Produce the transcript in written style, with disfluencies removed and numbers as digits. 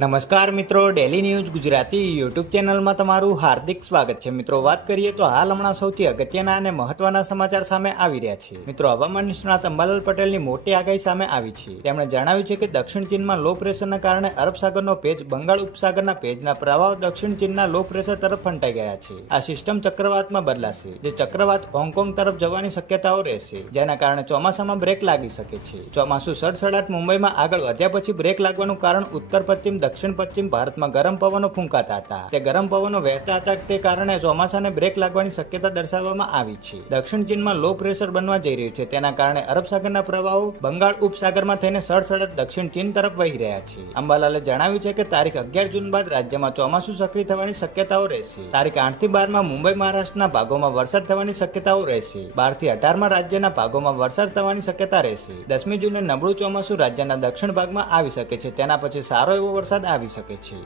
નમસ્કાર મિત્રો, daily news Gujarati YouTube ચેનલમાં તમારું હાર્દિક સ્વાગત છે. મિત્રો, વાત કરીએ તો હાલ હમણાં સૌથી અગત્યના અને મહત્વના સમાચાર સામે આવી રહ્યા છે. મિત્રો, હવામાન નિષ્ણાત અંબાલાલ પટેલની મોટી આગાહી સામે આવી છે. તેમણે જણાવ્યું છે કે દક્ષિણ ચીનમાં લો પ્રેશરના કારણે અરબ સાગરનો ભેજ બંગાળ ઉપસાગરના ભેજના પ્રવાહો દક્ષિણ ચીનના લો પ્રેશર તરફ ફંટાઈ ગયા છે. આ સિસ્ટમ ચક્રવાતમાં બદલાશે, જે ચક્રવાત હોંગકોંગ તરફ જવાની શક્યતાઓ રહેશે, જેના કારણે ચોમાસામાં બ્રેક લાગી શકે છે. ચોમાસું સડસડાટ મુંબઈમાં આગળ વધ્યા પછી બ્રેક લાગવાનું કારણ ઉત્તર પશ્ચિમ દક્ષિણ પશ્ચિમ ભારતમાં ગરમ પવનો ફૂંકાતા હતા. તે ગરમ પવનો વહેતા હતા, તે કારણે ચોમાસાને બ્રેક લાગવાની શક્યતા દર્શાવવામાં આવી છે. દક્ષિણ ચીનમાં લો પ્રેશર બનવા જઈ રહ્યું છે, તેના કારણે અરબ સાગરના પ્રવાહો બંગાળ ઉપસાગરમાં થઈને સડસડટ દક્ષિણ ચીન તરફ વહી રહ્યા છે. અંબાલાલે જણાવ્યું છે કે તારીખ 11 જૂન બાદ રાજ્યમાં ચોમાસું સક્રિય થવાની શક્યતાઓ રહેશે. તારીખ 8 થી 12 માં મુંબઈ મહારાષ્ટ્રના ભાગોમાં વરસાદ થવાની શક્યતાઓ રહેશે. 12 થી 18 માં રાજ્યના ભાગોમાં વરસાદ થવાની શક્યતા રહેશે. 10મી જૂને નબળું ચોમાસું રાજ્યના દક્ષિણ ભાગમાં આવી શકે છે. તેના પછી સારો એવો વરસાદ આવી શકે છે.